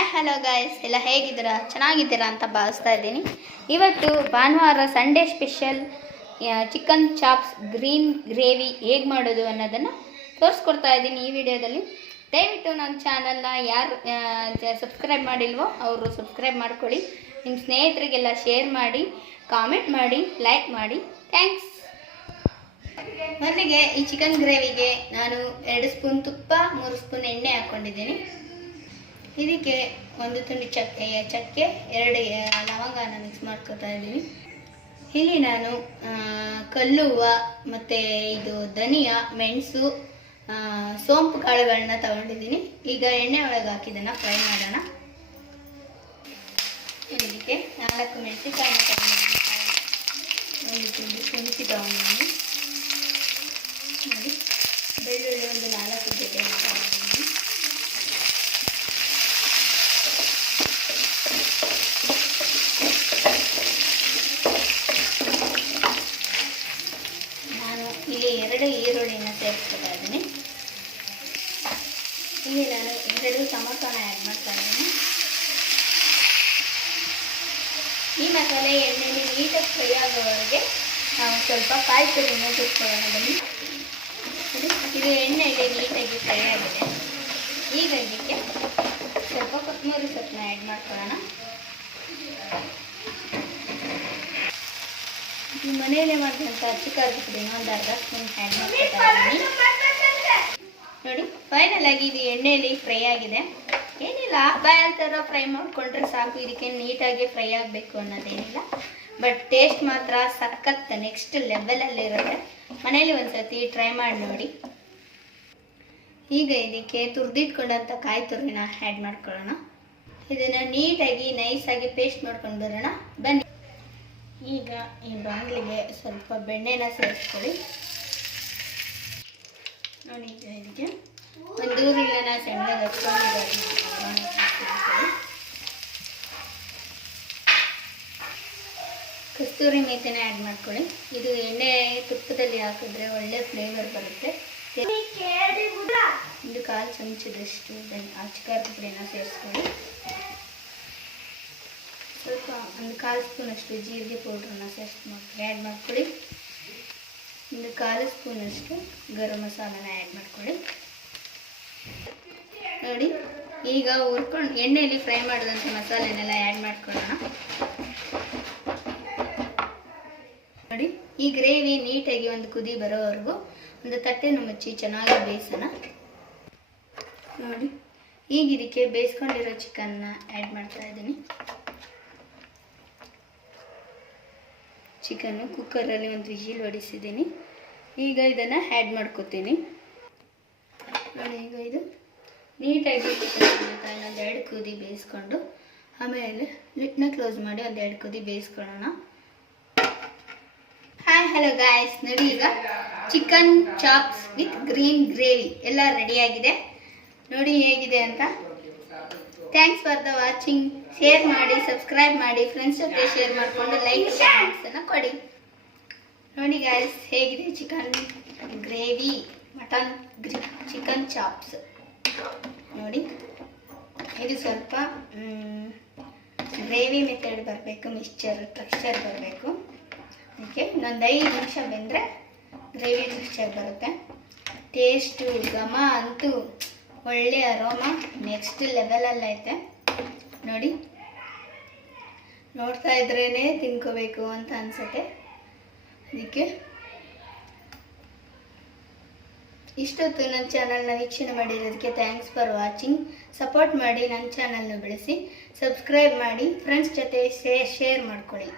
Hi hello guys ಎಲ್ಲ ಹೇಗಿದ್ದೀರಾ? ಚೆನ್ನಾಗಿದ್ದೀರಾ ಅಂತ ಭಾವಿಸ್ತಾ ಇದ್ದೀನಿ. ಇವತ್ತು ಭಾನುವಾರ Sunday special chicken chops green gravy ಹೇಗೆ ಮಾಡೋದು ಅನ್ನೋದನ್ನು ತೋರಿಸ್ಕೊಡ್ತಾ ಇದ್ದೀನಿ ಈ ವಿಡಿಯೋದಲ್ಲಿ. ದಯವಿಟ್ಟು ನನ್ನ ಚಾನಲ್ನ ಯಾರು ಸಬ್ಸ್ಕ್ರೈಬ್ ಮಾಡಿಲ್ವೋ ಅವರು ಸಬ್ಸ್ಕ್ರೈಬ್ ಮಾಡ್ಕೊಳ್ಳಿ. ನಿಮ್ಮ ಸ್ನೇಹಿತರಿಗೆಲ್ಲ ಶೇರ್ ಮಾಡಿ ಕಾಮೆಂಟ್ ಮಾಡಿ ಲೈಕ್ ಮಾಡಿ. ಥ್ಯಾಂಕ್ಸ್ ಮೊದಲಿಗೆ ಈ ಚಿಕನ್ ಗ್ರೇವಿಗೆ ನಾನು ಎರಡು ಸ್ಪೂನ್ ತುಪ್ಪ, ಮೂರು ಸ್ಪೂನ್ ಎಣ್ಣೆ ಹಾಕ್ಕೊಂಡಿದ್ದೀನಿ. ಇದಕ್ಕೆ ಒಂದು ತುಂಡು ಚಕ್ಕೆ ಚಕ್ಕೆ ಎರಡು ಲವಂಗನ ಮಿಕ್ಸ್ ಮಾಡ್ಕೊತಾ ಇದ್ದೀನಿ. ಇಲ್ಲಿ ನಾನು ಕಲ್ಲುವ ಕಲ್ಲು ಹೂವು ಮತ್ತು ಇದು ಧನಿಯಾ, ಮೆಣಸು ಸೋಂಪು ಕಾಳುಗಳನ್ನ ತಗೊಂಡಿದ್ದೀನಿ. ಈಗ ಎಣ್ಣೆ ಒಳಗೆ ಹಾಕಿದ್ದನ್ನು ಫ್ರೈ ಮಾಡೋಣ. ಇದಕ್ಕೆ ನಾಲ್ಕು ಮೆಣಸಿನಕಾಯಿ ತಗೊಂಡಿದ್ದೀನಿ. ಒಂದು ತುಂಡು ಶುಂಠಿ ತಗೊಂಡಿದ್ದೀನಿ ನೋಡಿ ಬೆಳ್ಳುಳ್ಳಿ ಒಂದು ನಾಲ್ಕು ಜೊತೆ ತಗೊಂಡಿದ್ದೀನಿ ನಾನು ಇಲ್ಲಿ ಎರಡು ಈರುಳ್ಳಿನ ಸೇರಿಸ್ಕೊತಾ ಇದ್ದೀನಿ. ಇಲ್ಲಿ ನಾನು ಎರಡು ಟೊಮೊಟೊನ ಆ್ಯಡ್ ಮಾಡ್ತಾ ಇದ್ದೀನಿ. ಈ ಮಸಾಲೆ ಎಣ್ಣೆಲಿ ನೀಟಾಗಿ ಫ್ರೈ ಆಗೋವರೆಗೆ ನಾವು ಸ್ವಲ್ಪ ಕಾಯಿ ತುರಿನ ಬನ್ನಿ. ಇದು ಎಣ್ಣೆಗೆ ನೀಟಾಗಿ ಫ್ರೈ ಆಗಿದೆ. ಈಗ ಇದಕ್ಕೆ ಸ್ವಲ್ಪ ಕೊತ್ತಂಬರಿ ಸೊಪ್ಪನ್ನ ಆ್ಯಡ್ ಮಾಡ್ಕೊಳ್ಳೋಣ. ಮನೆಯಲ್ಲೇ ಮಾಡಿದಂಥ ಚಿಕನ್ ಪುಡಿನ ಒಂದು ಅರ್ಧ ಸ್ಪೂನ್ ಆ್ಯಡ್ ನೋಡಿ ಫೈನಲ್ ಆಗಿ ಇದು ಎಣ್ಣೆಯಲ್ಲಿ ಫ್ರೈ ಆಗಿದೆ. ಏನಿಲ್ಲ ಬಾಯಲ್ ಥರ ಫ್ರೈ ಮಾಡಿಕೊಂಡ್ರೆ ಸಾಕು, ಇದಕ್ಕೆ ನೀಟಾಗಿ ಫ್ರೈ ಆಗಬೇಕು ಅನ್ನೋದೇನಿಲ್ಲ. ಬಟ್ ಟೇಸ್ಟ್ ಮಾತ್ರ ಸಖತ್ ನೆಕ್ಸ್ಟ್ ಲೆವೆಲಲ್ಲಿ ಇರುತ್ತೆ. ಮನೇಲಿ ಒಂದ್ಸತಿ ಟ್ರೈ ಮಾಡಿ ನೋಡಿ. ಈಗ ಇದಕ್ಕೆ ತುರಿದಿಟ್ಕೊಂಡಂಥ ಕಾಯಿ ತುರಿನ ಆ್ಯಡ್ ಮಾಡ್ಕೊಳ್ಳೋಣ. ಇದನ್ನು ನೀಟಾಗಿ ನೈಸಾಗಿ ಪೇಸ್ಟ್ ಮಾಡ್ಕೊಂಡು ಬರೋಣ. ಬನ್ನಿ. ಈಗ ಈ ಬಾಂಗ್ಲಿಗೆ ಸ್ವಲ್ಪ ಬೆಣ್ಣೆನ ಸೇರಿಸ್ಕೊಳ್ಳಿ. ನೋಡಿ ಈಗ ಇದಕ್ಕೆ ಒಂದು ಸಣ್ಣದಾಗಿ ಕಸ್ತೂರಿ ಮೇಥಿನ ಆ್ಯಡ್ ಮಾಡ್ಕೊಳ್ಳಿ. ಇದು ಎಣ್ಣೆ ತುಪ್ಪದಲ್ಲಿ ಹಾಕಿದ್ರೆ ಒಳ್ಳೆ ಫ್ಲೇವರ್ ಬರುತ್ತೆ. ಒಂದು ಕಾಲು ಚಮಚದಷ್ಟು ಚಿಕನ್ ಪುಡಿನ ಸೇರಿಸ್ಕೊಳ್ಳಿ. ಸ್ವಲ್ಪ ಒಂದು ಕಾಲು ಸ್ಪೂನಷ್ಟು ಜೀರಿಗೆ ಪೌಡ್ರನ್ನ ಸೇರಿಸ್ಕೊಂಡು ಆ್ಯಡ್ ಮಾಡ್ಕೊಳ್ಳಿ. ಕಾಲು ಸ್ಪೂನಷ್ಟು ಗರಂ ಮಸಾಲನ ಆ್ಯಡ್ ಮಾಡ್ಕೊಳ್ಳಿ. ನೋಡಿ, ಈಗ ಹುರ್ಕೊಂಡು ಎಣ್ಣೆಯಲ್ಲಿ ಫ್ರೈ ಮಾಡಿದಂಥ ಮಸಾಲೆನೆಲ್ಲ ಆ್ಯಡ್ ಮಾಡ್ಕೊಳ್ಳೋಣ. ನೋಡಿ, ಈ ಗ್ರೇವಿ ನೀಟಾಗಿ ಒಂದು ಕುದಿ ಬರೋವರೆಗೂ ಒಂದು ತಟ್ಟೆನ ಮುಚ್ಚಿ ಚೆನ್ನಾಗಿ ಬೇಯಿಸೋಣ. ನೋಡಿ, ಈಗ ಇದಕ್ಕೆ ಬೇಯಿಸ್ಕೊಂಡಿರೋ ಚಿಕನ್ನ ಆ್ಯಡ್ ಮಾಡ್ತಾ ಇದ್ದೀನಿ. ಚಿಕನ್ನು ಕುಕ್ಕರಲ್ಲಿ ಒಂದು ವಿಜಿಲ್ ಹೊಡಿಸಿದ್ದೀನಿ ಈಗ ಇದನ್ನು ಆ್ಯಡ್ ಮಾಡ್ಕೋತೀನಿ. ನೋಡಿ ಈಗ ಇದು ನೀಟಾಗಿ ಇನ್ನೊಂದು ಎರಡು ಕುದಿ ಬೇಯಿಸ್ಕೊಂಡು, ಆಮೇಲೆ ಲಿಟ್ನ ಕ್ಲೋಸ್ ಮಾಡಿ ಒಂದು ಎರಡು ಕುದಿ ಬೇಯಿಸ್ಕೊಳ್ಳೋಣ. ಹಾಯ್ ಹಲೋ ಗಾಯ್ಸ್ ನೋಡಿ ಈಗ chicken chops with green gravy ಎಲ್ಲ ರೆಡಿಯಾಗಿದೆ ನೋಡಿ ಹೇಗಿದೆ ಅಂತ. Thanks for the watching share ಮಾಡಿ ಸಬ್ಸ್ಕ್ರೈಬ್ ಮಾಡಿ. ಫ್ರೆಂಡ್ಸ್ ಜೊತೆ ಶೇರ್ ಮಾಡಿಕೊಂಡು ಲೈಕ್ ಕೊಡಿ. ನೋಡಿ ಗಾಯ್ಸ್ ಹೇಗಿದೆ chicken gravy mutton chicken chops ನೋಡಿ, ಇದು ಸ್ವಲ್ಪ ಗ್ರೇವಿ ಮೆಥಡ್ ಬರಬೇಕು ಮಿಕ್ಸ್ಚರ್ ಟೆಕ್ಸ್ಚರ್ ಬರಬೇಕು. ಅದಕ್ಕೆ ಇನ್ನೊಂದು ಐದು ನಿಮಿಷ ಬೆಂದರೆ ಗ್ರೇವಿ ಟೆಕ್ಸ್ಚರ್ ಬರುತ್ತೆ. ಟೇಸ್ಟು ಘಮ ಅಂತೂ ಒಳ್ಳೆ ಅರೋಮ ನೆಕ್ಸ್ಟ್ ಲೆವೆಲಲ್ಲೈತೆ ನೋಡಿ, ನೋಡ್ತಾ ಇದ್ರೇ ತಿನ್ಕೋಬೇಕು ಅಂತ ಅನ್ಸುತ್ತೆ. ಅದಕ್ಕೆ ಇಷ್ಟೊತ್ತು ನನ್ನ ಚಾನಲ್ನ ವೀಕ್ಷಣೆ ಮಾಡಿರೋದಕ್ಕೆ ಥ್ಯಾಂಕ್ಸ್ ಫಾರ್ ವಾಚಿಂಗ್ ಸಪೋರ್ಟ್ ಮಾಡಿ ನನ್ನ ಚಾನಲ್ನ ಬೆಳೆಸಿ ಸಬ್ಸ್ಕ್ರೈಬ್ ಮಾಡಿ ಫ್ರೆಂಡ್ಸ್ ಜೊತೆ ಶೇರ್ ಮಾಡ್ಕೊಳ್ಳಿ.